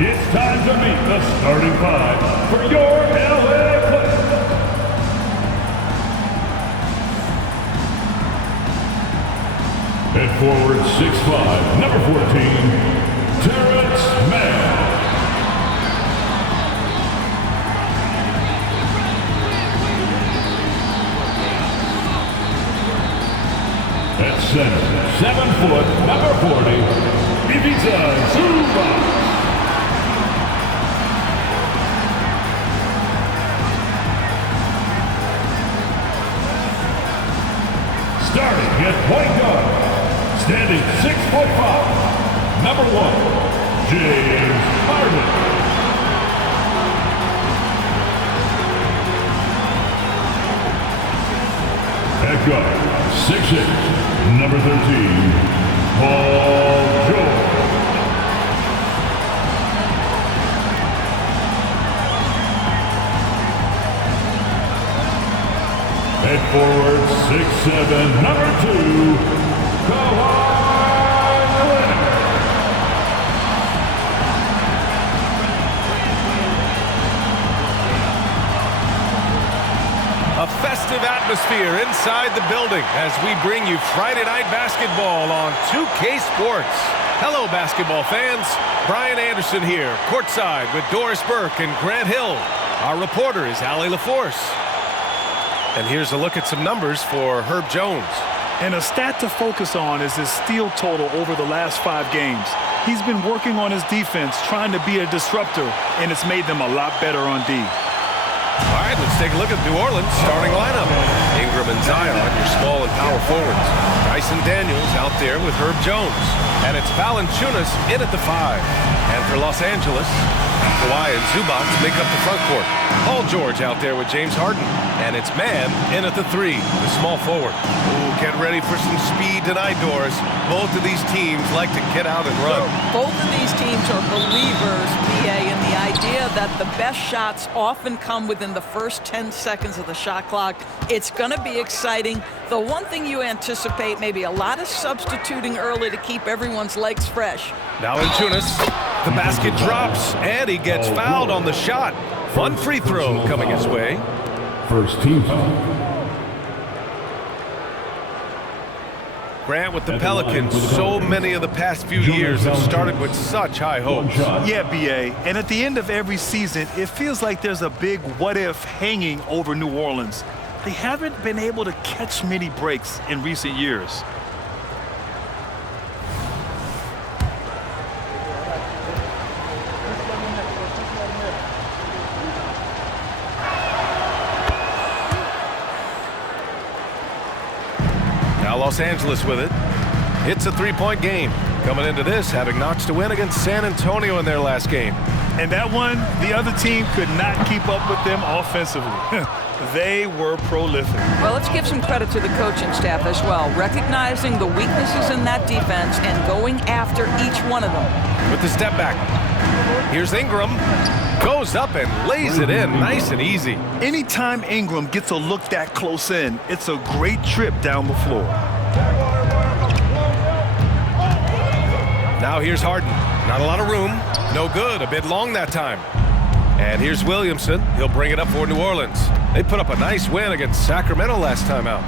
It's time to meet the starting five for your LA Clippers. At forward 6'5", number 14, Terrence Mann. At center, 7 foot, number 40, Ivica Zubac. Starting at point guard, standing 6'5", number 1, James Harden. At guard, 6'8", number 13, Paul George. At forward, 6'7", number 2, Kawhi Leonard. A festive atmosphere inside the building as we bring you Friday Night Basketball on 2K Sports. Hello, basketball fans. Brian Anderson here, courtside with Doris Burke and Grant Hill. Our reporter is Allie LaForce. And here's a look at some numbers for Herb Jones. And a stat to focus on is his steal total over the last 5 games. He's been working on his defense, trying to be a disruptor, and it's made them a lot better on D. All right, let's take a look at New Orleans' starting lineup. Ingram and Zion, your small and power forwards. Dyson Daniels out there with Herb Jones. And it's Valanciunas in at the 5. And for Los Angeles, Kawhi and Zubac make up the front court. Paul George out there with James Harden. And it's Mann in at the 3, the small forward. Ooh, get ready for some speed tonight, Doris. Both of these teams like to get out and run. Both of these teams are believers, BA, in the idea that the best shots often come within the first 10 seconds of the shot clock. It's going to be exciting. The one thing you anticipate, maybe a lot of substituting early to keep everyone's legs fresh. Valanciunas, the basket drops, and he gets fouled on the shot. One free throw coming his way. First team foul. Grant with the Pelicans, so many of the past few years have started with such high hopes. Yeah, BA. And at the end of every season, it feels like there's a big what-if hanging over New Orleans. They haven't been able to catch many breaks in recent years. Los Angeles with it. It's a 3-point game. Coming into this, having notched a win against San Antonio in their last game. And that one, the other team could not keep up with them offensively. They were prolific. Well, let's give some credit to the coaching staff as well, recognizing the weaknesses in that defense and going after each one of them. With the step back, here's Ingram. Goes up and lays it in nice and easy. Anytime Ingram gets a look that close in, it's a great trip down the floor. Now here's Harden. Not a lot of room. No good. A bit long that time. And here's Williamson. He'll bring it up for New Orleans. They put up a nice win against Sacramento last time out.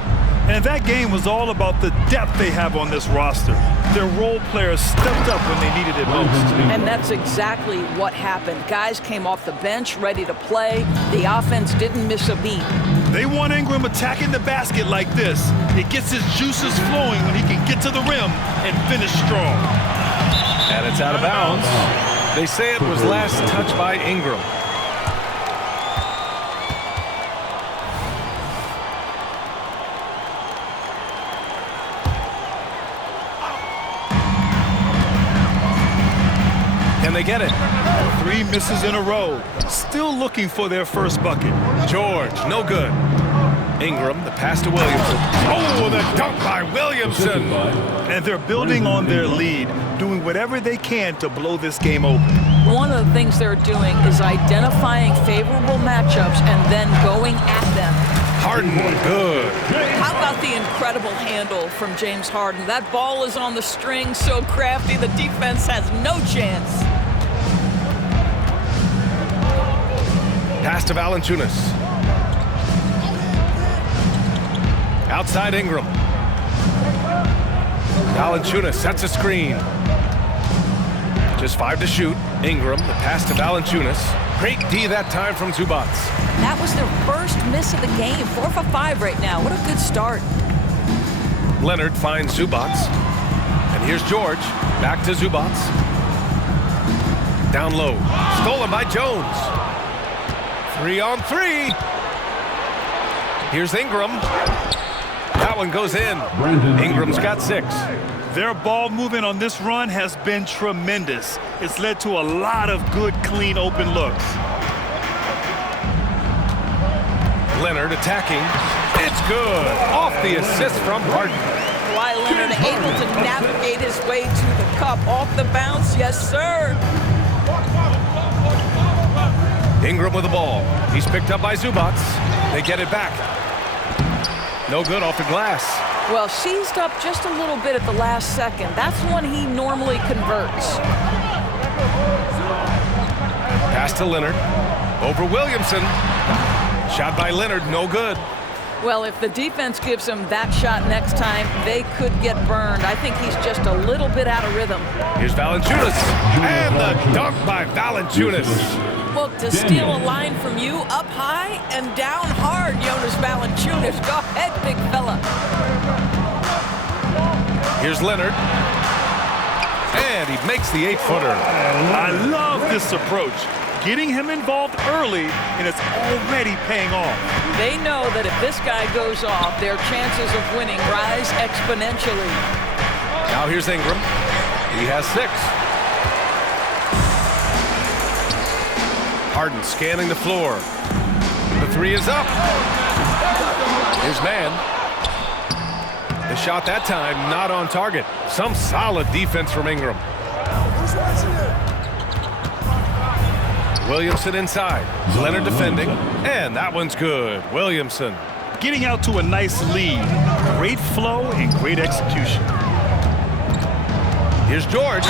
And that game was all about the depth they have on this roster. Their role players stepped up when they needed it most. And that's exactly what happened. Guys came off the bench ready to play. The offense didn't miss a beat. They want Ingram attacking the basket like this. It gets his juices flowing when he can get to the rim and finish strong. And it's out of bounds. They say it was last touched by Ingram. Can they get it? 3 misses in a row. Still looking for their first bucket. George, no good. Ingram, the pass to Williamson. Oh, the dunk by Williamson. And they're building on their lead, doing whatever they can to blow this game open. One of the things they're doing is identifying favorable matchups and then going at them. Harden, good. How about the incredible handle from James Harden? That ball is on the string, so crafty, the defense has no chance. pass to Valanciunas. Outside Ingram. Valanciunas sets a screen. Just 5 to shoot. Ingram, the pass to Valanciunas. Great D that time from Zubac. That was their first miss of the game. 4 for 5 right now. What a good start. Leonard finds Zubac. And here's George. Back to Zubac. Down low. Stolen by Jones. 3 on 3. Here's Ingram. That one goes in. Ingram's got 6. Their ball movement on this run has been tremendous. It's led to a lot of good, clean, open looks. Leonard attacking. It's good. Off the assist from Harden. Kawhi Leonard able to navigate his way to the cup. Off the bounce, yes, sir. Ingram with the ball. He's picked up by Zubac. They get it back. No good off the glass. Well, seized up just a little bit at the last second. That's when he normally converts. Pass to Leonard. Over Williamson. Shot by Leonard, no good. Well, if the defense gives him that shot next time, they could get burned. I think he's just a little bit out of rhythm. Here's Valanciunas. And the dunk by Valanciunas. Well, to steal a line from you up high and down hard, Jonas Valanciunas. Go ahead, big fella. Here's Leonard. And he makes the 8-footer. I love this approach. Getting him involved early, and it's already paying off. They know that if this guy goes off, their chances of winning rise exponentially. Now here's Ingram. He has 6. Harden scanning the floor. The 3 is up. Here's Mann. The shot that time not on target. Some solid defense from Ingram. Williamson inside. Leonard defending. And that one's good. Williamson. Getting out to a nice lead. Great flow and great execution. Here's George.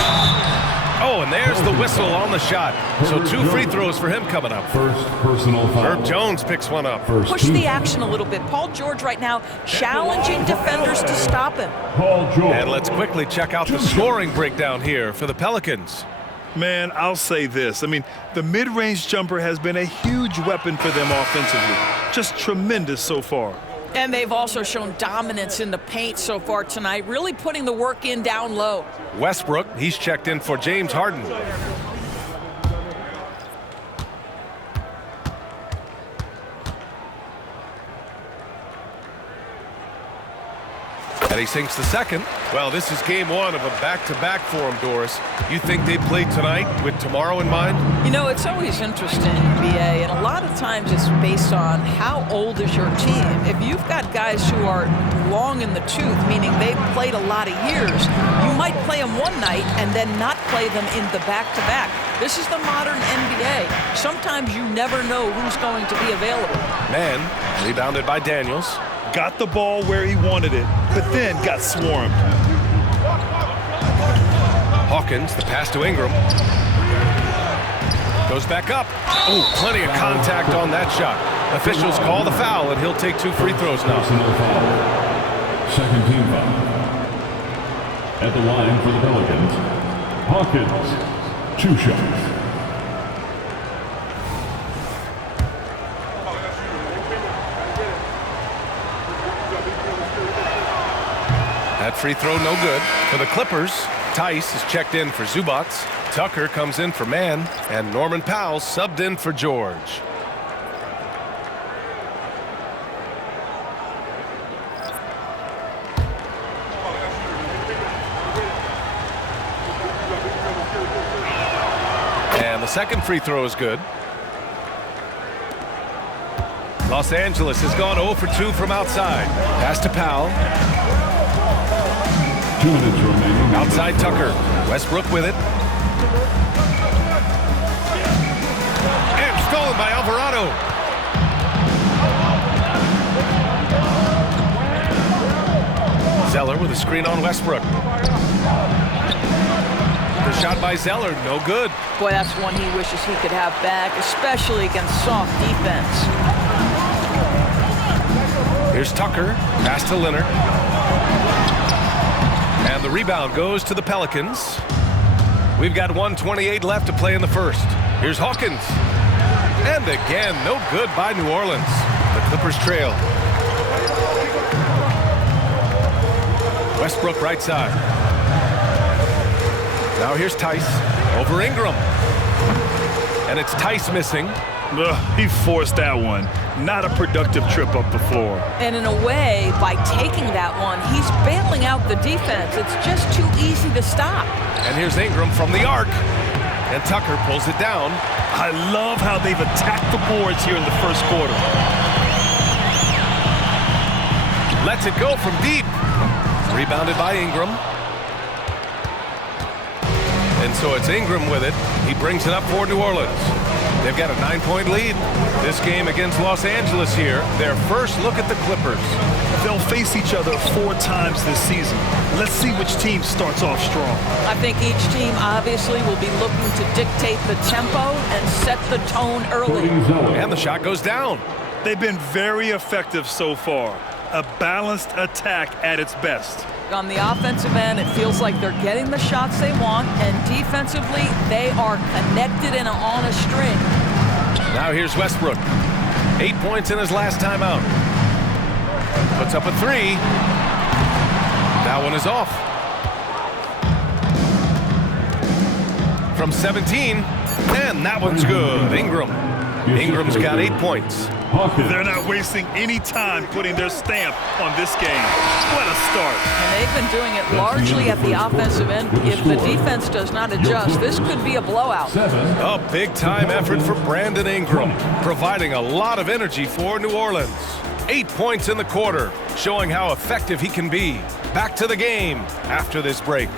Oh, and there's the whistle on the shot. So 2 free throws for him coming up. First personal foul. Herb Jones picks one up. Push the action a little bit. Paul George right now challenging defenders to stop him. Paul George. And let's quickly check out the scoring breakdown here for the Pelicans. Man, I'll say this. I mean, the mid-range jumper has been a huge weapon for them offensively. Just tremendous so far. And they've also shown dominance in the paint so far tonight, really putting the work in down low. Westbrook, he's checked in for James Harden. And he sinks the second. Well, this is game 1 of a back-to-back for him, Doris. You think they play tonight with tomorrow in mind? You know, it's always interesting, BA, and a lot of times it's based on how old is your team. If you've got guys who are long in the tooth, meaning they've played a lot of years, you might play them one night and then not play them in the back-to-back. This is the modern NBA. Sometimes you never know who's going to be available. Man, rebounded by Daniels. Got the ball where he wanted it, but then got swarmed. Hawkins, the pass to Ingram. Goes back up. Oh, plenty of contact on that shot. Officials call the foul, and he'll take 2 free throws now. Personal foul. Second team foul. At the line for the Pelicans, Hawkins, 2 shots. That free throw no good. For the Clippers, Tice is checked in for Zubac. Tucker comes in for Mann. And Norman Powell subbed in for George. And the second free throw is good. Los Angeles has gone 0 for 2 from outside. Pass to Powell. 2 minutes remaining. Outside Tucker. Westbrook with it. And stolen by Alvarado. Zeller with a screen on Westbrook. The shot by Zeller, no good. Boy, that's one he wishes he could have back, especially against soft defense. Here's Tucker, pass to Leonard. And the rebound goes to the Pelicans. We've got 1:28 left to play in the first. Here's Hawkins. And again, no good by New Orleans. The Clippers trail. Westbrook right side. Now here's Tice over Ingram. And it's Tice missing. He forced that one. Not a productive trip up the floor. And in a way, by taking that one, he's bailing out the defense. It's just too easy to stop. And here's Ingram from the arc. And Tucker pulls it down. I love how they've attacked the boards here in the first quarter. Lets it go from deep. Rebounded by Ingram. And so it's Ingram with it. He brings it up for New Orleans. They've got a 9-point lead. This game against Los Angeles here, their first look at the Clippers. They'll face each other 4 times this season. Let's see which team starts off strong. I think each team obviously will be looking to dictate the tempo and set the tone early. And the shot goes down. They've been very effective so far. A balanced attack at its best. On the offensive end, it feels like they're getting the shots they want, and defensively, they are connected and on a string. Now here's Westbrook. 8 points in his last time out. Puts up a 3. That one is off. From 17, and that one's good. Ingram's got 8 points. They're not wasting any time putting their stamp on this game. What a start. And they've been doing it largely at the offensive end. If the defense does not adjust, this could be a blowout. A big-time effort for Brandon Ingram, providing a lot of energy for New Orleans. 8 points in the quarter, showing how effective he can be. Back to the game after this break.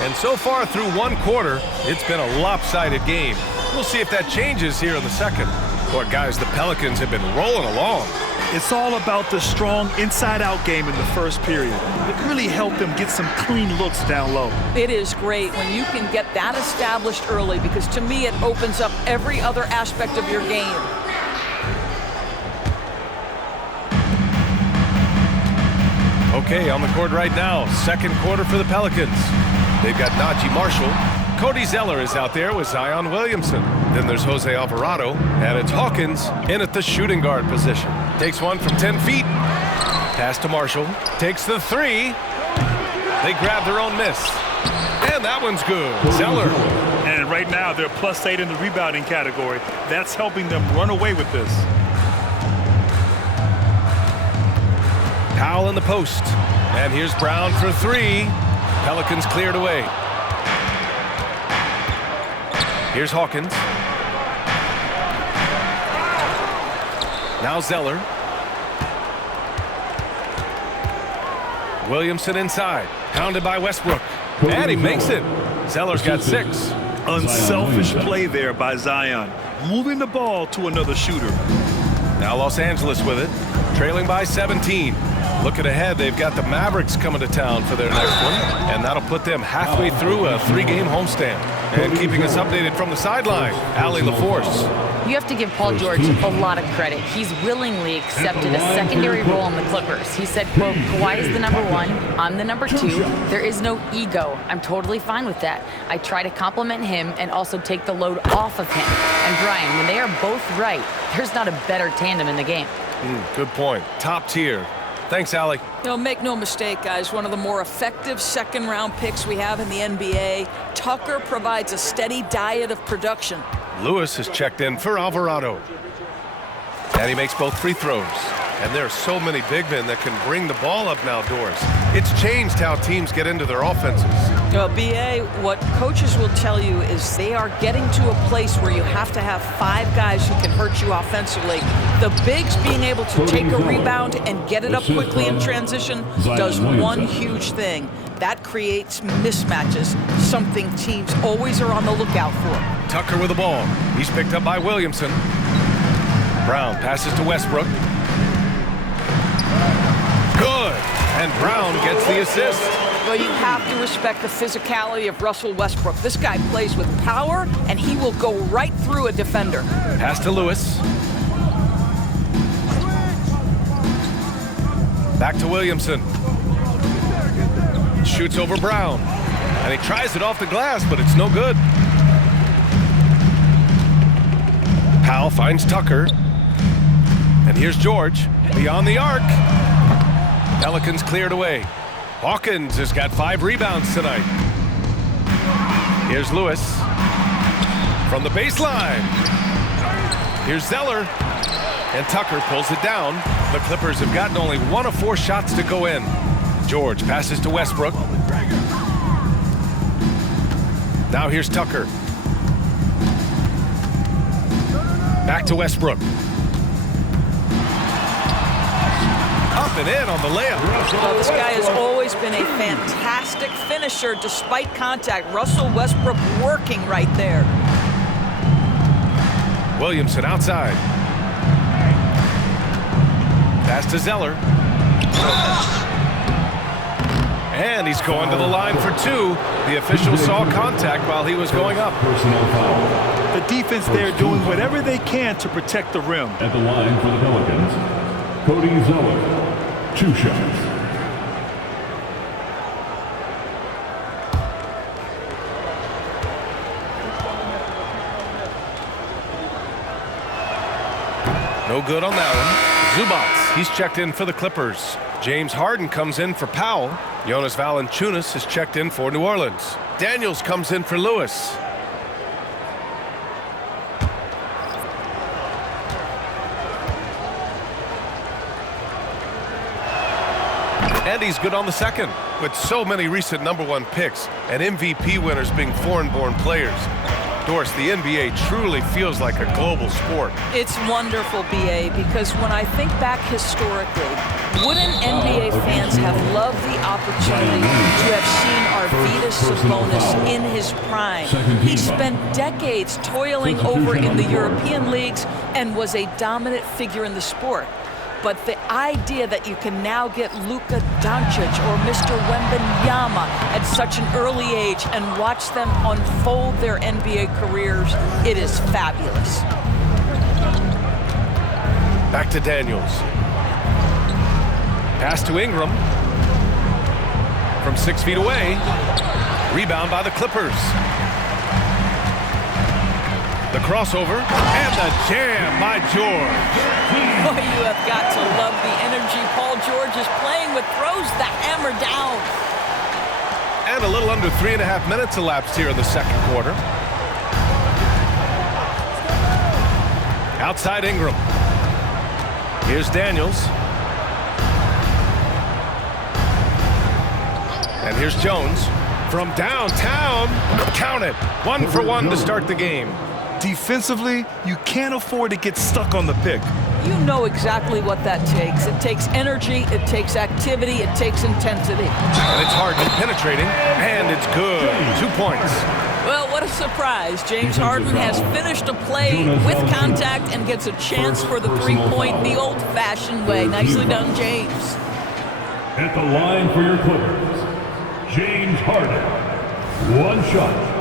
And so far through one quarter, it's been a lopsided game. We'll see if that changes here in the second. Boy, guys, the Pelicans have been rolling along. It's all about the strong inside-out game in the first period. It really helped them get some clean looks down low. It is great when you can get that established early, because to me it opens up every other aspect of your game. Okay, on the court right now, second quarter for the Pelicans. They've got Najee Marshall. Cody Zeller is out there with Zion Williamson. Then there's Jose Alvarado, and it's Hawkins in at the shooting guard position. Takes one from 10 feet. Pass to Marshall. Takes the 3. They grab their own miss. And that one's good. Zeller. And right now, they're +8 in the rebounding category. That's helping them run away with this. Powell in the post. And here's Brown for 3. Pelicans cleared away. Here's Hawkins. Now Zeller. Williamson inside. Pounded by Westbrook. And he makes it. Zeller's got 6. Unselfish play there by Zion. Moving the ball to another shooter. Now Los Angeles with it. Trailing by 17. Looking ahead, they've got the Mavericks coming to town for their next one, and that'll put them halfway through a 3-game homestand. And keeping us updated from the sideline, Allie LaForce. You have to give Paul George a lot of credit. He's willingly accepted a secondary role in the Clippers. He said, quote, Kawhi is the number 1, I'm the number 2. There is no ego. I'm totally fine with that. I try to compliment him and also take the load off of him. And Brian, when they are both right, there's not a better tandem in the game. Good point. Top tier. Thanks, Allie. Make no mistake, guys, one of the more effective second-round picks we have in the NBA. Tucker provides a steady diet of production. Lewis has checked in for Alvarado. And he makes both free throws. And there are so many big men that can bring the ball up now, Doris. It's changed how teams get into their offenses. Well, BA, what coaches will tell you is they are getting to a place where you have to have 5 guys who can hurt you offensively. The bigs being able to take a rebound and get it up quickly in transition does one huge thing. That creates mismatches, something teams always are on the lookout for. Tucker with the ball. He's picked up by Williamson. Brown passes to Westbrook. Good. And Brown gets the assist. Well, you have to respect the physicality of Russell Westbrook. This guy plays with power, and he will go right through a defender. Pass to Lewis. Back to Williamson. Shoots over Brown. And he tries it off the glass, but it's no good. Powell finds Tucker. And here's George. Beyond the arc. Pelicans cleared away. Hawkins has got 5 rebounds tonight. Here's Lewis. From the baseline. Here's Zeller. And Tucker pulls it down. The Clippers have gotten only 1 of 4 shots to go in. George passes to Westbrook. Now here's Tucker. Back to Westbrook. Up and in on the layup. Well, this guy has always been a fantastic finisher despite contact. Russell Westbrook working right there. Williamson outside. Pass to Zeller. And he's going to the line for 2. The official saw contact while he was going up. Personal foul. The defense there doing whatever they can to protect the rim. At the line for the Pelicans, Cody Zeller. 2 shots. No good on that one. Zubats, he's checked in for the Clippers. James Harden comes in for Powell. Jonas Valanciunas has checked in for New Orleans. Daniels comes in for Lewis. And he's good on the second. With so many recent #1 picks and MVP winners being foreign-born players, Doris, the NBA truly feels like a global sport. It's wonderful, BA, because when I think back historically, wouldn't NBA fans have loved the opportunity to have seen Arvydas Sabonis in his prime? He spent decades toiling over in the European leagues and was a dominant figure in the sport. But the idea that you can now get Luka Doncic or Mr. Wembanyama at such an early age and watch them unfold their NBA careers, it is fabulous. Back to Daniels. Pass to Ingram. From 6 feet away. Rebound by the Clippers. The crossover and the jam by George. Oh, you have got to love the energy Paul George is playing with. Throws the hammer down. And a little under 3.5 minutes elapsed here in the second quarter. Outside Ingram. Here's Daniels. And here's Jones. From downtown. Count it. 1 for 1 to start the game. Defensively, you can't afford to get stuck on the pick. You know exactly what that takes. It takes energy, it takes activity, it takes intensity. And it's hard and penetrating, and it's good. 2 points. Well, what a surprise. James Harden has finished a play with contact and gets a chance for the 3-point the old-fashioned way. Nicely done, James. At the line for your Clippers, James Harden. 1 shot.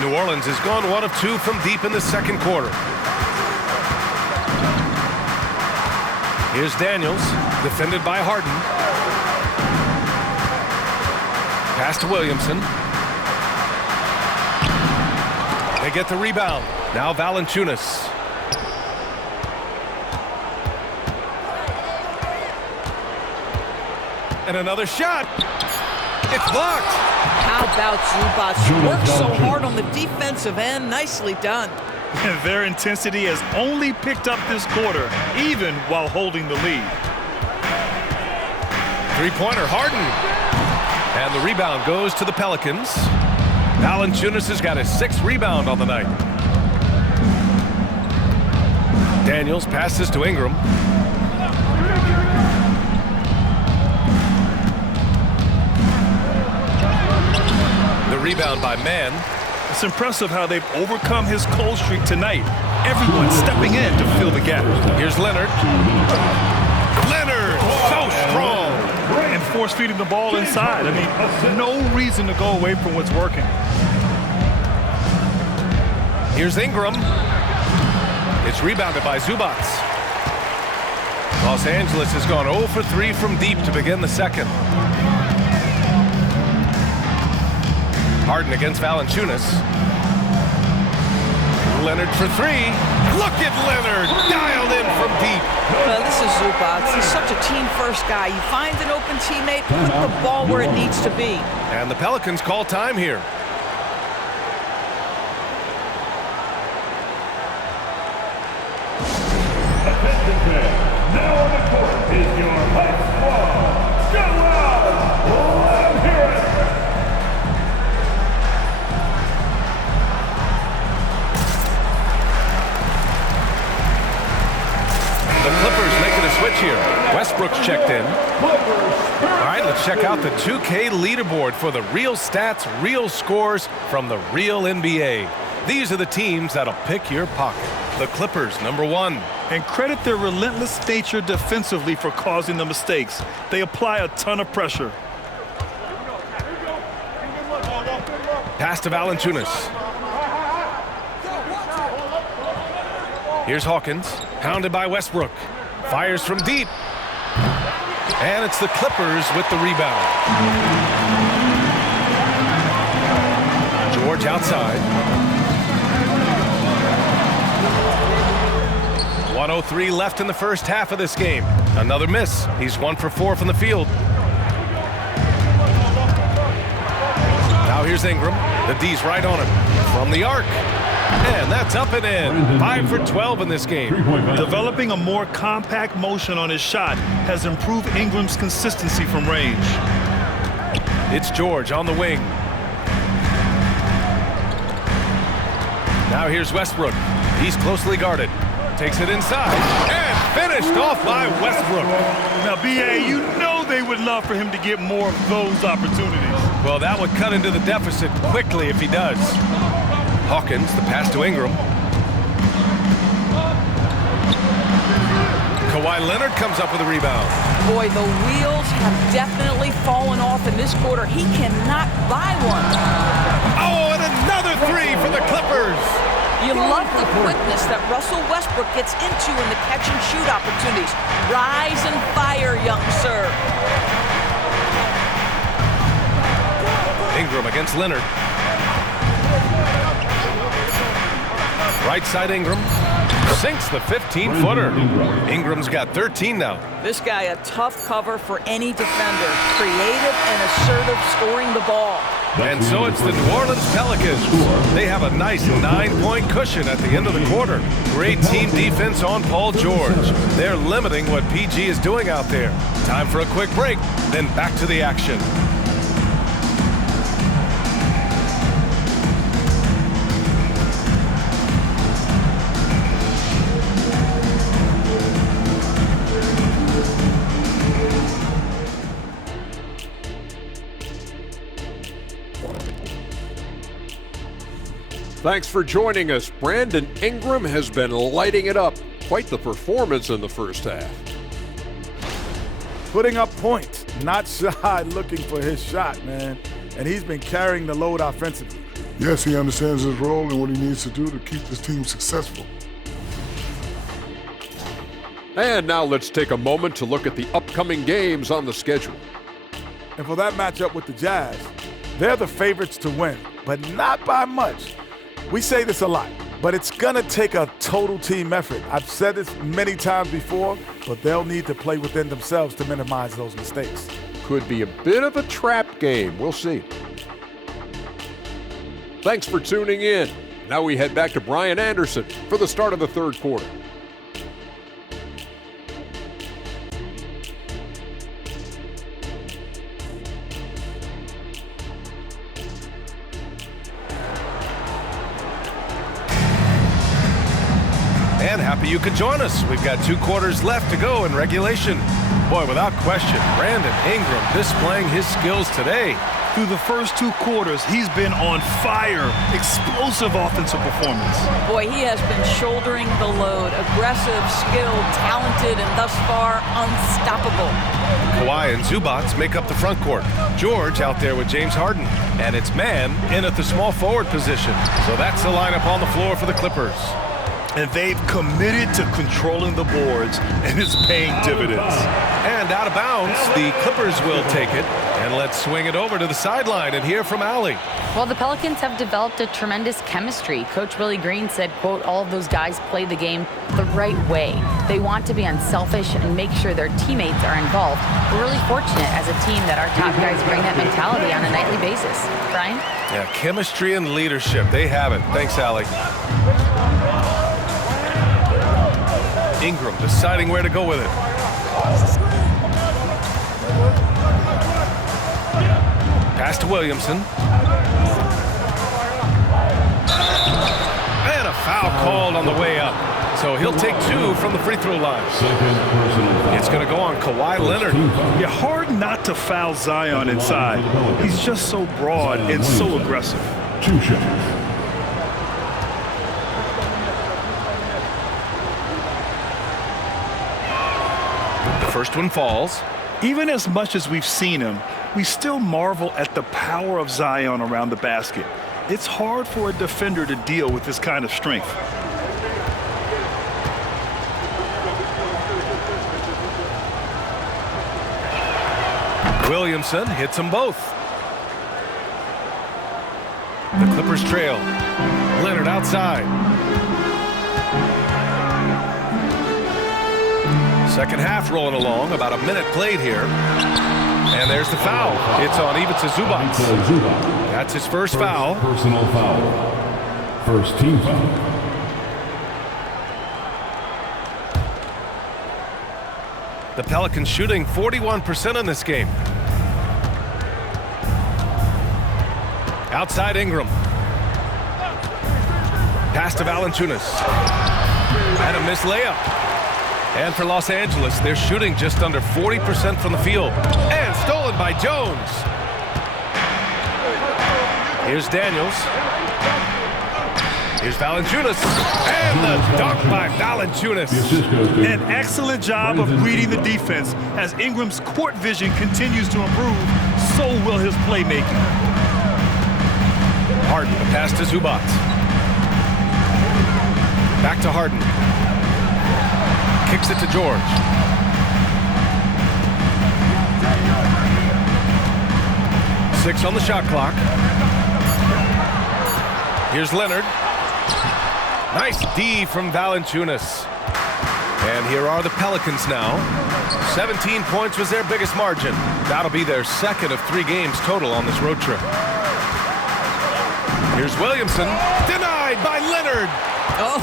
New Orleans has gone 1 of 2 from deep in the second quarter. Here's Daniels, defended by Harden. Pass to Williamson. They get the rebound. Now Valanciunas. And another shot. It's blocked. How about Zubats? You worked so hard on the defensive end. Nicely done. And their intensity has only picked up this quarter, even while holding the lead. Three-pointer, Harden. And the rebound goes to the Pelicans. Valanciunas has got his 6th rebound on the night. Daniels passes to Ingram. The rebound by Mann. It's impressive how they've overcome his cold streak tonight. Everyone stepping in to fill the gap. Here's Leonard. Leonard, so strong. And force-feeding the ball inside. I mean, no reason to go away from what's working. Here's Ingram. It's rebounded by Zubats. Los Angeles has gone 0 for 3 from deep to begin the second. Harden against Valanciunas. Leonard for 3. Look at Leonard, dialed in from deep. Well, this is Zubats. He's such a team-first guy. You find an open teammate, put the ball where it needs to be. And the Pelicans call time here. Attention fans, now on the court is your high squad. Go out! Let 'em hear it! The Clippers making a switch here. Westbrook's checked in. All right, let's check out the 2K leaderboard for the real stats, real scores from the real NBA. These are the teams that'll pick your pocket. The Clippers, number 1. And credit their relentless nature defensively for causing the mistakes. They apply a ton of pressure. Pass to Valanciunas. Here's Hawkins, hounded by Westbrook. Fires from deep. And it's the Clippers with the rebound. George outside. 1:03 left in the first half of this game. Another miss. He's 1 for 4 from the field. Now here's Ingram. The D's right on him. From the arc. And that's up and in. 5 for 12 in this game. Developing a more compact motion on his shot has improved Ingram's consistency from range. It's George on the wing. Now here's Westbrook. He's closely guarded. Takes it inside. And finished off by Westbrook. Now, B.A., you know they would love for him to get more of those opportunities. Well, that would cut into the deficit quickly if he does. Hawkins, the pass to Ingram. Kawhi Leonard comes up with a rebound. Boy, the wheels have definitely fallen off in this quarter. He cannot buy one. Oh, and another 3 for the Clippers. You love the quickness that Russell Westbrook gets into in the catch-and-shoot opportunities. Rise and fire, young sir. Ingram against Leonard. Right side Ingram. Sinks the 15-footer. Ingram's got 13 now. This guy a tough cover for any defender. Creative and assertive scoring the ball. And so it's the New Orleans Pelicans. They have a nice 9-point cushion at the end of the quarter. Great team defense on Paul George. They're limiting what PG is doing out there. Time for a quick break, then back to the action. Thanks for joining us. Brandon Ingram has been lighting it up. Quite the performance in the first half. Putting up points, not shy looking for his shot, man. And he's been carrying the load offensively. Yes, he understands his role and what he needs to do to keep his team successful. And now let's take a moment to look at the upcoming games on the schedule. And for that matchup with the Jazz, they're the favorites to win, but not by much. We say this a lot, but it's going to take a total team effort. I've said this many times before, but they'll need to play within themselves to minimize those mistakes. could be a bit of a trap game. We'll see. Thanks for tuning in. Now we head back to Brian Anderson for the start of the third quarter. And happy you could join us. We've got 2 quarters left to go in regulation. Boy, without question, Brandon Ingram displaying his skills today. Through the first 2 quarters, he's been on fire. Explosive offensive performance. Boy, he has been shouldering the load. Aggressive, skilled, talented, and thus far unstoppable. Kawhi and Zubac make up the front court. George out there with James Harden. And it's Man in at the small forward position. So that's the lineup on the floor for the Clippers. And they've committed to controlling the boards, and it's paying dividends. And out of bounds, the Clippers will take it. And let's swing it over to the sideline and hear from Allie. Well, the Pelicans have developed a tremendous chemistry. Coach Willie Green said, quote, all of those guys play the game the right way. They want to be unselfish and make sure their teammates are involved. We're really fortunate as a team that our top guys bring that mentality on a nightly basis. Brian? Yeah, chemistry and leadership. They have it. Thanks, Allie. Ingram deciding where to go with it. Pass to Williamson. And a foul called on the way up. So he'll take 2 from the free throw line. It's going to go on Kawhi Leonard. Yeah, hard not to foul Zion inside. He's just so broad and so aggressive. 2 shots. First one falls. Even as much as we've seen him, we still marvel at the power of Zion around the basket. It's hard for a defender to deal with this kind of strength. Williamson hits them both. The Clippers trail. Leonard outside. Second half rolling along, about a minute played here. And there's the foul. It's on Ivica Zubac. That's his first foul. Personal foul. First team foul. The Pelicans shooting 41% in this game. Outside Ingram. Pass to Valanciunas. And a missed layup. And for Los Angeles, they're shooting just under 40% from the field. And stolen by Jones. Here's Daniels. Here's Valanciunas. And the dunk by Valanciunas. An excellent job of reading the defense. As Ingram's court vision continues to improve, so will his playmaking. Harden, the pass to Zubac. Back to Harden. Kicks it to George. Six on the shot clock. Here's Leonard. Nice D from Valanciunas. And here are the Pelicans now. 17 points was their biggest margin. That'll be their second of 3 games total on this road trip. Here's Williamson. Denied by Leonard. Oh,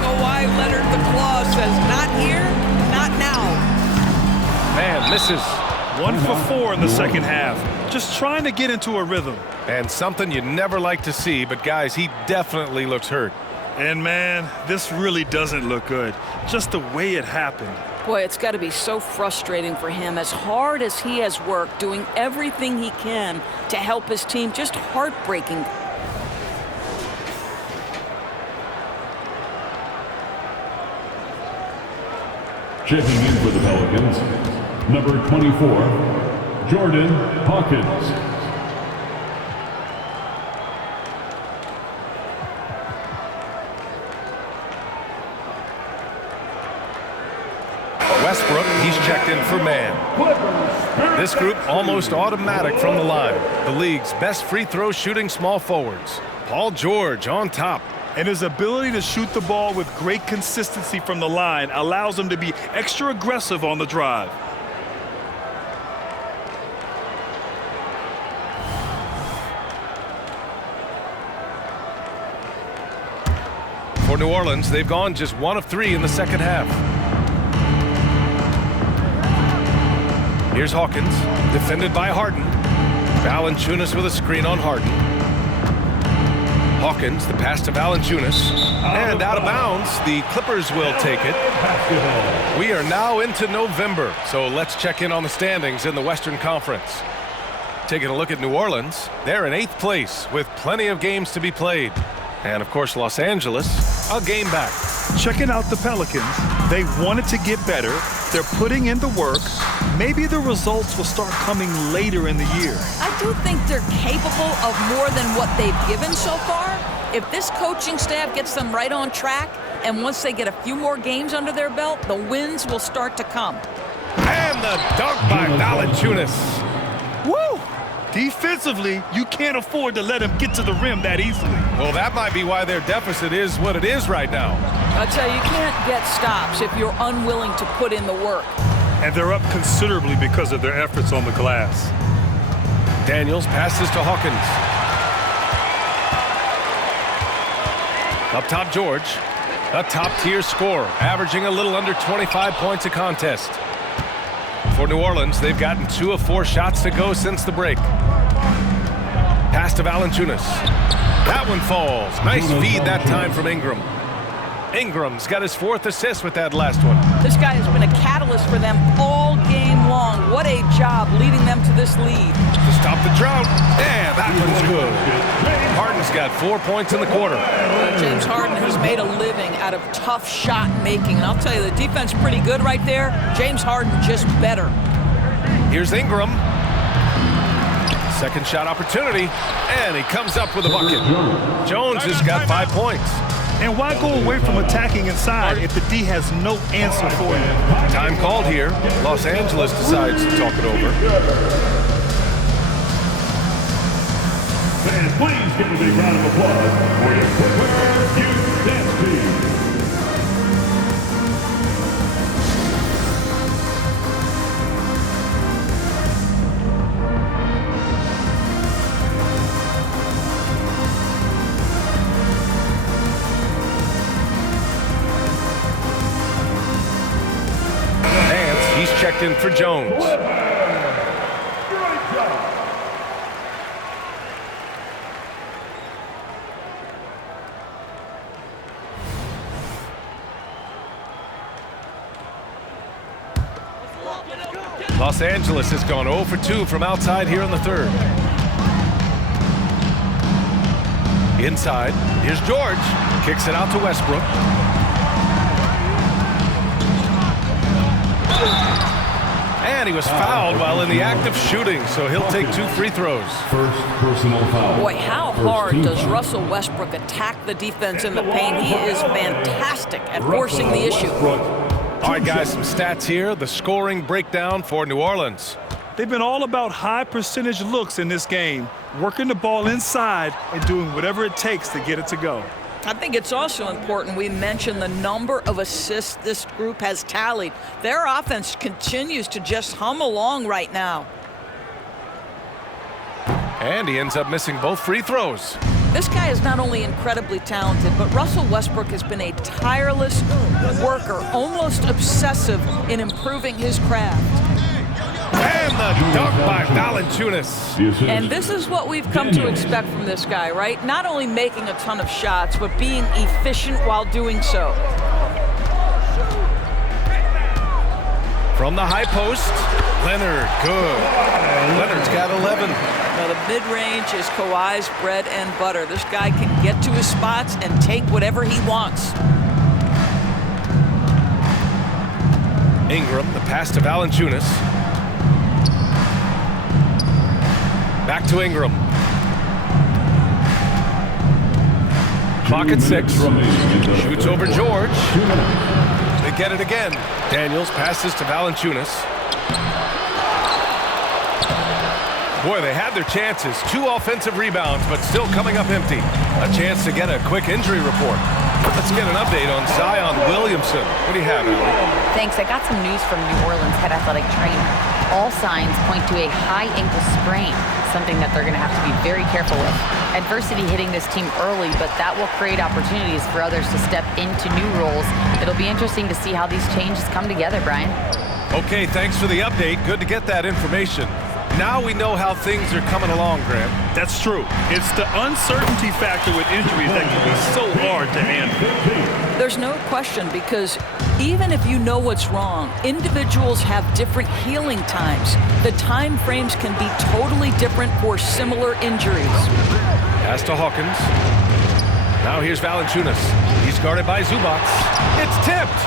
Kawhi Leonard, the claw says, not here, not now. Man misses. 1 for 4 in the second half. Just trying to get into a rhythm. And something you never like to see, but guys, he definitely looks hurt. And man, this really doesn't look good. Just the way it happened. Boy, it's got to be so frustrating for him. As hard as he has worked, doing everything he can to help his team, just heartbreaking. Checking in for the Pelicans, number 24, Jordan Hawkins. Westbrook, he's checked in for man. This group almost automatic from the line. The league's best free throw shooting small forwards. Paul George on top. And his ability to shoot the ball with great consistency from the line allows him to be extra aggressive on the drive. For New Orleans, they've gone just 1 of 3 in the second half. Here's Hawkins, defended by Harden. Valanciunas with a screen on Harden. Hawkins, the pass to Valanciunas. And out of bounds, the Clippers will take it. We are now into November, so let's check in on the standings in the Western Conference. Taking a look at New Orleans, they're in 8th place with plenty of games to be played. And of course, Los Angeles, a game back. Checking out the Pelicans, they wanted to get better. They're putting in the work. Maybe the results will start coming later in the year. I do think they're capable of more than what they've given so far. If this coaching staff gets them right on track, and once they get a few more games under their belt, the wins will start to come. And the dunk by Valanciunas. Woo! Defensively, you can't afford to let him get to the rim that easily. Well, that might be why their deficit is what it is right now. I'll tell you, you can't get stops if you're unwilling to put in the work. And they're up considerably because of their efforts on the glass. Daniels passes to Hawkins. Up top, George. A top-tier scorer, averaging a little under 25 points a contest. For New Orleans, they've gotten 2 of 4 shots to go since the break. Pass to Valanciunas. That one falls. Nice feed that time from Ingram. Ingram's got his 4th assist with that last one. This guy has been a catalyst for them all game long. What a job leading them to this lead. To stop the drought. And that one's good. Harden's got 4 points in the quarter. James Harden has made a living out of tough shot making. And I'll tell you, the defense is pretty good right there. James Harden just better. Here's Ingram. Second shot opportunity. And he comes up with a bucket. Jones has got 5 points. And why go away from attacking inside if the D has no answer for you? Time called here. Los Angeles decides to talk it over. Fans, please give a big round of applause for your Clipper Youth Dance Team. Checked in for Jones. Los Angeles has gone 0 for 2 from outside here in the 3rd. Inside, here's George. Kicks it out to Westbrook. And he was fouled while in the act of shooting, so he'll take 2 free throws. First personal foul. Boy, how hard does Russell Westbrook attack the defense in the paint? He is fantastic at forcing the issue. All right, guys, some stats here. The scoring breakdown for New Orleans. They've been all about high percentage looks in this game, working the ball inside and doing whatever it takes to get it to go. I think it's also important we mention the number of assists this group has tallied. Their offense continues to just hum along right now. And he ends up missing both free throws. This guy is not only incredibly talented, but Russell Westbrook has been a tireless worker, almost obsessive in improving his craft. And the dunk by Valanciunas. And this is what we've come to expect from this guy, right? Not only making a ton of shots, but being efficient while doing so. From the high post, Leonard, good. Leonard's got 11. Now the mid-range is Kawhi's bread and butter. This guy can get to his spots and take whatever he wants. Ingram, the pass to Valanciunas. Back to Ingram. Clock at 6. Shoots over George. They get it again. Daniels passes to Valanciunas. Boy, they had their chances. 2 offensive rebounds, but still coming up empty. A chance to get a quick injury report. Let's get an update on Zion Williamson. What do you have, Allie? Thanks. I got some news from New Orleans head athletic trainer. All signs point to a high ankle sprain, something that they're going to have to be very careful with. Adversity hitting this team early, but that will create opportunities for others to step into new roles. It'll be interesting to see how these changes come together, Brian. Okay, thanks for the update. Good to get that information. Now we know how things are coming along, Graham. That's true. It's the uncertainty factor with injuries that can be so hard to handle. There's no question, because even if you know what's wrong, individuals have different healing times. The time frames can be totally different for similar injuries. Pass to Hawkins. Now here's Valanciunas. He's guarded by Zubac. It's tipped.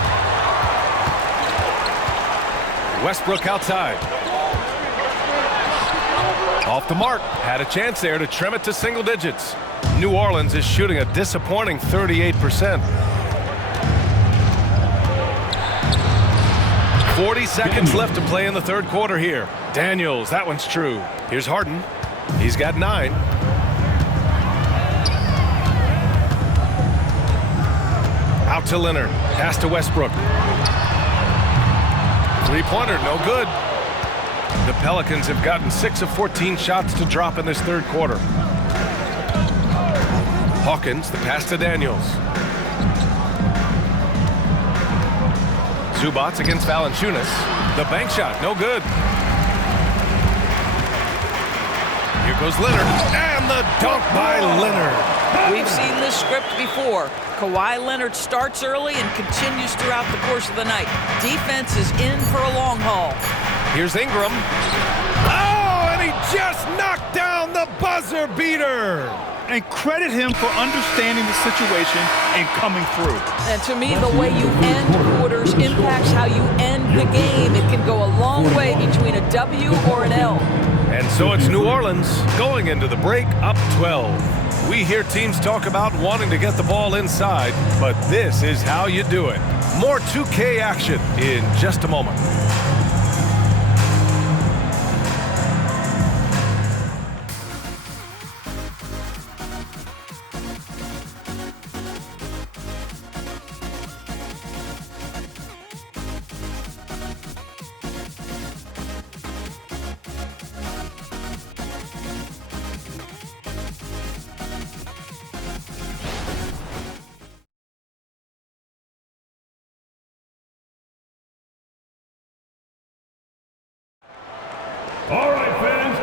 Westbrook outside. Off the mark. Had a chance there to trim it to single digits. New Orleans is shooting a disappointing 38%. 40 seconds left to play in the third quarter here. Daniels, that one's true. Here's Harden. He's got 9. Out to Leonard. Pass to Westbrook. Three-pointer, no good. The Pelicans have gotten 6 of 14 shots to drop in this third quarter. Hawkins, the pass to Daniels. Zubac against Valanciunas. The bank shot, no good. Here goes Leonard, and the dunk by Leonard. We've seen this script before. Kawhi Leonard starts early and continues throughout the course of the night. Defense is in for a long haul. Here's Ingram. Oh, and he just knocked down the buzzer beater. And credit him for understanding the situation and coming through. And to me, the way you end quarters impacts how you end the game. It can go a long way between a W or an L. And so it's New Orleans going into the break up 12. We hear teams talk about wanting to get the ball inside, but this is how you do it. More 2K action in just a moment.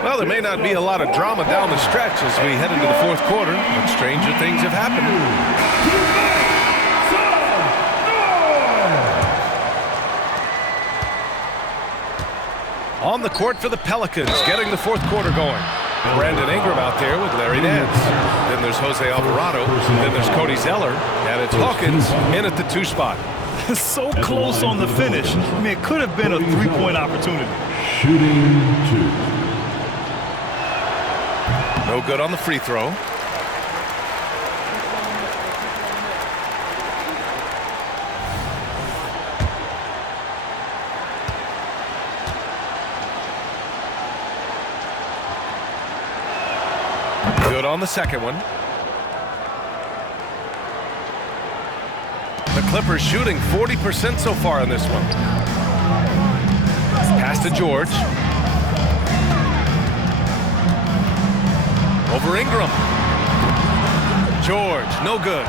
Well, there may not be a lot of drama down the stretch as we head into the fourth quarter, but stranger things have happened. On the court for the Pelicans, getting the fourth quarter going. Brandon Ingram out there with Larry Nance. Then there's Jose Alvarado. Then there's Cody Zeller. And it's Hawkins in at the 2 spot. So close on the finish. I mean, it could have been a three-point opportunity. Shooting 2. No good on the free throw. Good on the second one. The Clippers shooting 40% so far in this one. Pass to George. Over Ingram. George, no good.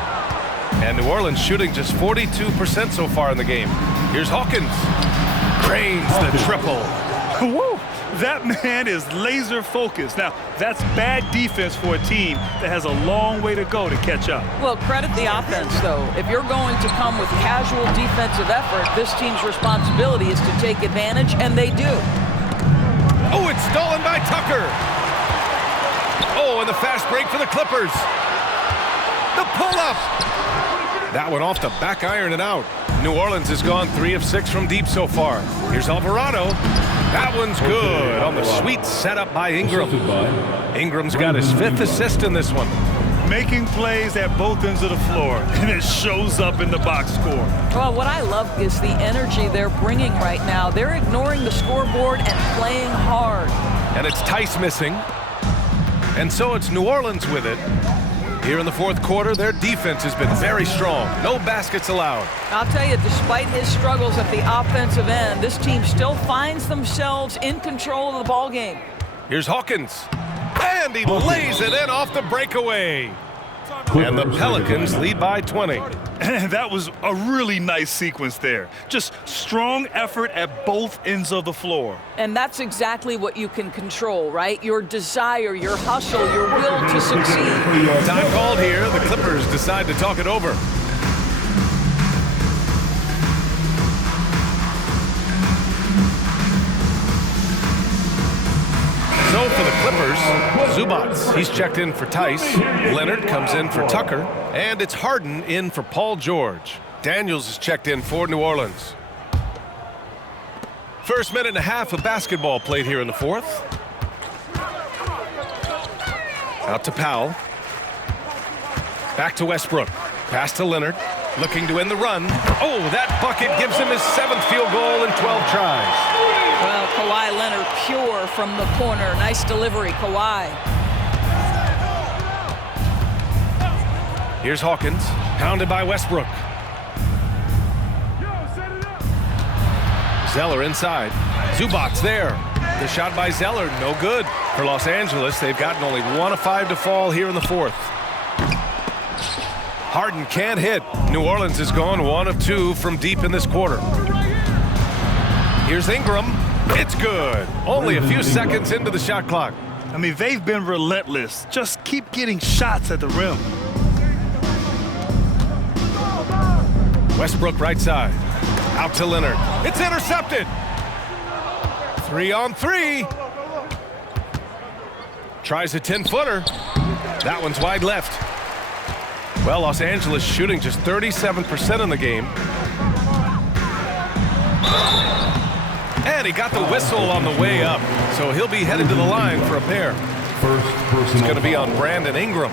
And New Orleans shooting just 42% so far in the game. Here's Hawkins. Cranes the triple. Woo! That man is laser focused. Now, that's bad defense for a team that has a long way to go to catch up. Well, credit the offense, though. If you're going to come with casual defensive effort, this team's responsibility is to take advantage, and they do. Oh, it's stolen by Tucker. Oh, and the fast break for the Clippers. The pull-up. That one off the back iron and out. New Orleans has gone 3 of 6 from deep so far. Here's Alvarado. That one's good on the sweet setup by Ingram. Ingram's got his 5th assist in this one. Making plays at both ends of the floor, and it shows up in the box score. Well, what I love is the energy they're bringing right now. They're ignoring the scoreboard and playing hard. And it's Tice missing. And so it's New Orleans with it. Here in the fourth quarter, their defense has been very strong. No baskets allowed. I'll tell you, despite his struggles at the offensive end, this team still finds themselves in control of the ball game. Here's Hawkins. And And he lays it in off the breakaway. And the Pelicans lead by 20. And that was a really nice sequence there. Just strong effort at both ends of the floor. And that's exactly what you can control, right? Your desire, your hustle, your will to succeed. Time called here. The Clippers decide to talk it over. So for the Clippers, Zubats, he's checked in for Tice. Leonard comes in for Tucker. And it's Harden in for Paul George. Daniels is checked in for New Orleans. First minute and a half of basketball played here in the fourth. Out to Powell. Back to Westbrook. Pass to Leonard. Looking to end the run. Oh, that bucket gives him his 7th field goal in 12 tries. Well, Kawhi Leonard pure from the corner. Nice delivery, Kawhi. Here's Hawkins, pounded by Westbrook. Zeller inside. Zubats there. The shot by Zeller, no good. For Los Angeles, they've gotten only 1 of 5 to fall here in the fourth. Harden can't hit. New Orleans has gone 1 of 2 from deep in this quarter. Here's Ingram. It's good. Only a few seconds into the shot clock. I mean, they've been relentless. Just keep getting shots at the rim. Westbrook right side. Out to Leonard. It's intercepted. 3-on-3. Tries a 10-footer. That one's wide left. Well, Los Angeles shooting just 37% in the game. And he got the whistle on the way up. So he'll be headed to the line for a pair. It's going to be on Brandon Ingram.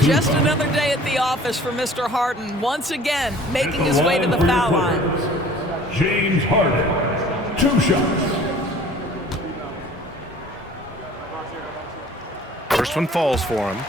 Just another day at the office for Mr. Harden. Once again, making his way to the foul line. James Harden, 2 shots. First one falls for him.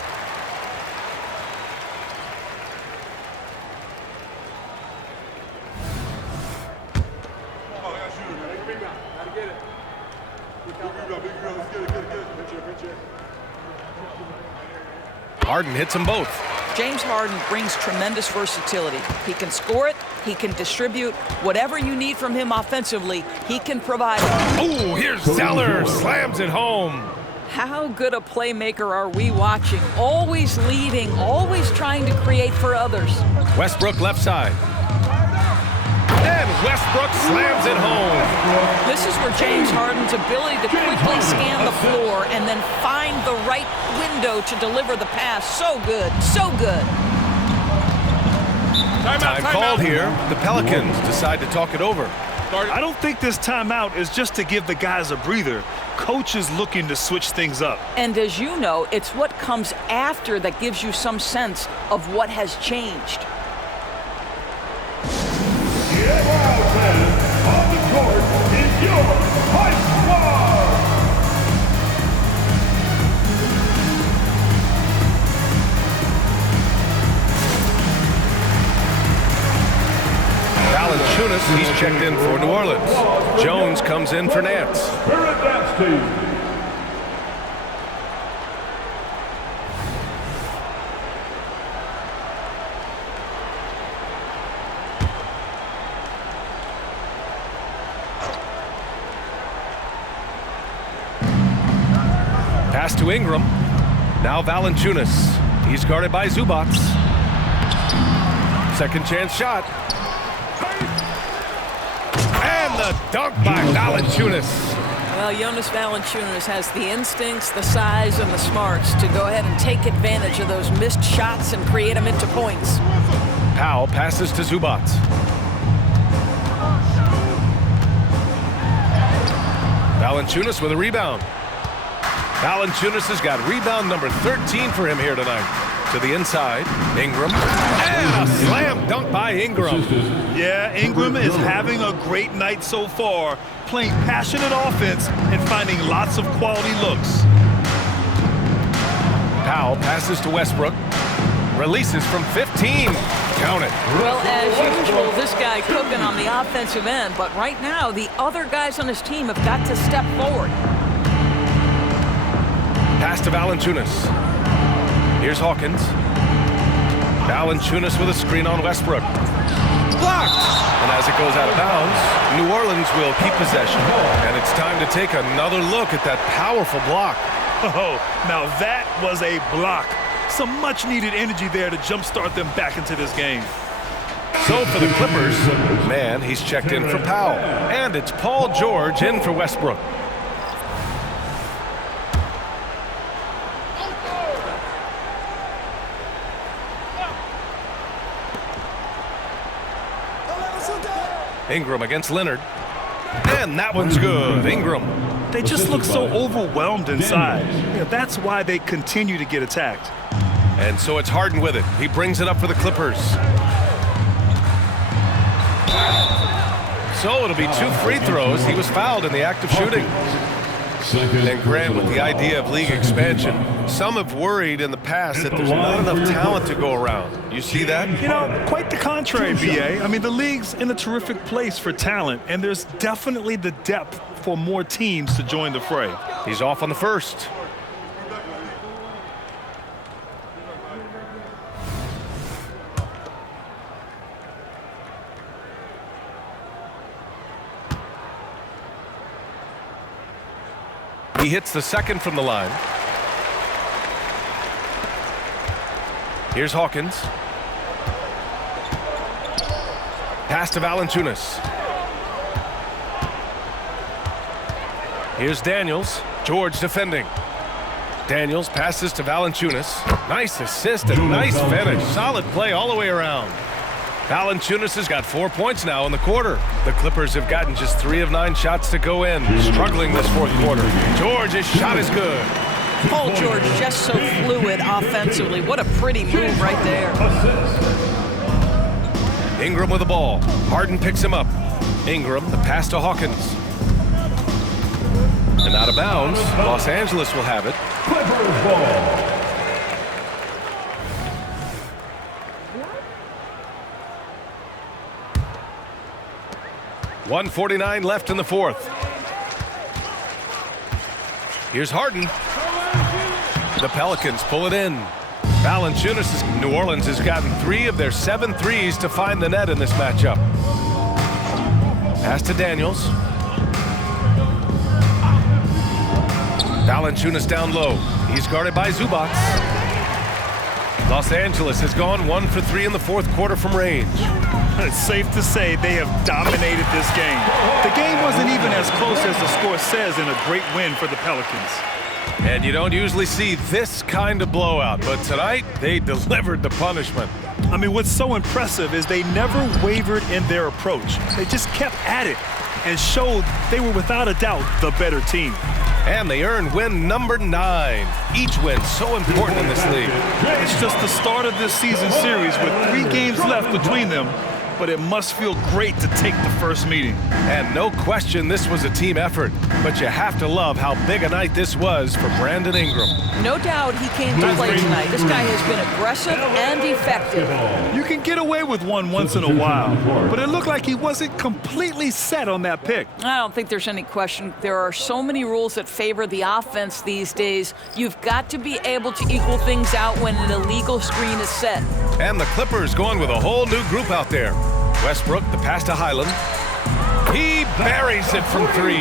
Harden hits them both. James Harden brings tremendous versatility. He can score it, he can distribute. Whatever you need from him offensively, he can provide it. Oh, here's Zeller, slams it home. How good a playmaker are we watching? Always leading, always trying to create for others. Westbrook left side. And Westbrook slams it home. This is where James Harden's ability to quickly scan the floor and then find the right window to deliver the pass. So good, so good. Time called here. The Pelicans decide to talk it over. I don't think this timeout is just to give the guys a breather. Coach is looking to switch things up. And as you know, it's what comes after that gives you some sense of what has changed. On the court is your high squad. Valanciunas, he's checked in for New Orleans. Jones comes in for Nance. Pass to Ingram. Now Valanciunas. He's guarded by Zubats. Second chance shot. And the dunk by Valanciunas. Well, Jonas Valanciunas has the instincts, the size, and the smarts to go ahead and take advantage of those missed shots and create them into points. Powell passes to Zubats. Valanciunas with a rebound. Valanciunas has got rebound number 13 for him here tonight. To the inside, Ingram. And a slam dunk by Ingram. Yeah, Ingram is having a great night so far, playing passionate offense and finding lots of quality looks. Powell passes to Westbrook. Releases from 15. Count it. Well, as usual, this guy cooking on the offensive end, but right now, the other guys on his team have got to step forward. Pass to Valanciunas. Here's Hawkins. Valanciunas with a screen on Westbrook. Blocked! And as it goes out of bounds, New Orleans will keep possession. And it's time to take another look at that powerful block. Oh, now that was a block. Some much-needed energy there to jumpstart them back into this game. So for the Clippers, man, he's checked in for Powell. And it's Paul George in for Westbrook. Ingram against Leonard. And that one's good. Ingram. They just look so overwhelmed inside. Yeah, that's why they continue to get attacked. And so it's Harden with it. He brings it up for the Clippers. So it'll be 2 free throws. He was fouled in the act of shooting. And Grant, with the idea of league expansion, some have worried in the past that there's not enough talent to go around. You see that? You know, quite the contrary, B.A. I mean, the league's in a terrific place for talent, and there's definitely the depth for more teams to join the fray. He's off on the first. He hits the second from the line. Here's Hawkins. Pass to Valanciunas. Here's Daniels. George defending. Daniels passes to Valanciunas. Nice assist and nice finish. Solid play all the way around. Valanciunas has got 4 points now in the quarter. The Clippers have gotten just 3 of 9 shots to go in, struggling this fourth quarter. George's shot is good. Paul George just so fluid offensively. What a pretty move right there. Ingram with the ball. Harden picks him up. Ingram, the pass to Hawkins. And out of bounds, Los Angeles will have it. Clippers ball. 1:49 left in the fourth. Here's Harden. The Pelicans pull it in. Valanciunas, New Orleans has gotten 3 of their 7 threes to find the net in this matchup. Pass to Daniels. Valanciunas down low. He's guarded by Zubac. Los Angeles has gone 1 for 3 in the fourth quarter from range. It's safe to say they have dominated this game. The game wasn't even as close as the score says in a great win for the Pelicans. And you don't usually see this kind of blowout, but tonight they delivered the punishment. I mean, what's so impressive is they never wavered in their approach. They just kept at it and showed they were without a doubt the better team. And they earned win number 9. Each win so important in this league. It's just the start of this season series with 3 games left between them, but it must feel great to take the first meeting. And no question this was a team effort, but you have to love how big a night this was for Brandon Ingram. No doubt he came to play tonight. This guy has been aggressive and effective. You can get away with one once in a while, but it looked like he wasn't completely set on that pick. I don't think there's any question. There are so many rules that favor the offense these days. You've got to be able to equal things out when an illegal screen is set. And the Clippers going with a whole new group out there. Westbrook, the pass to Highland. He buries it from 3.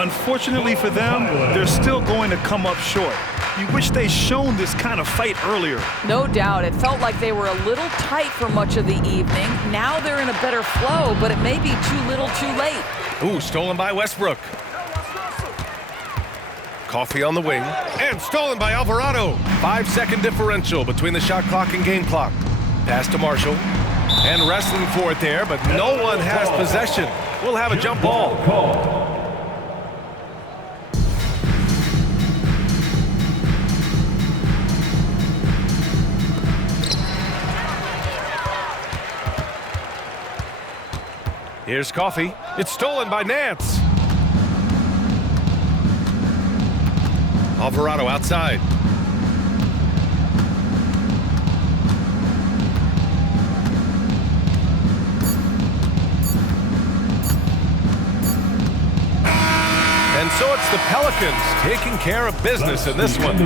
Unfortunately for them, they're still going to come up short. You wish they'd shown this kind of fight earlier. No doubt. It felt like they were a little tight for much of the evening. Now they're in a better flow, but it may be too little too late. Ooh, stolen by Westbrook. Coffee on the wing. And stolen by Alvarado. 5-second differential between the shot clock and game clock. Pass to Marshall. And wrestling for it there, but no one has possession. We'll have a jump ball. Here's Coffee. It's stolen by Nance. Alvarado outside. And So it's the Pelicans taking care of business in this one.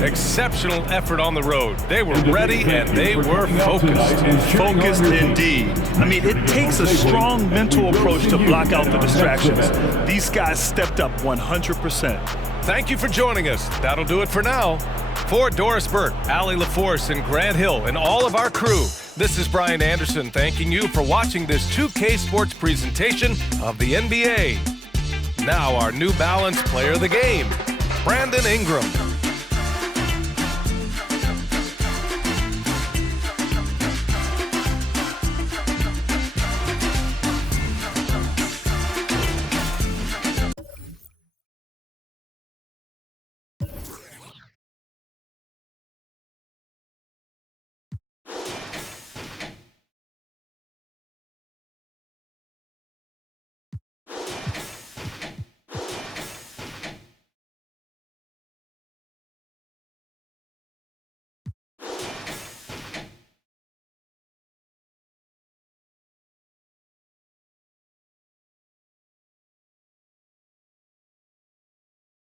Exceptional effort on the road. They were ready and they were focused. Focused indeed. I mean, it takes a strong mental approach to block out the distractions. These guys stepped up 100%. Thank you for joining us. That'll do it for now. For Doris Burke, Allie LaForce, and Grant Hill, and all of our crew, this is Brian Anderson thanking you for watching this 2K Sports presentation of the NBA. Now our New Balance player of the game, Brandon Ingram.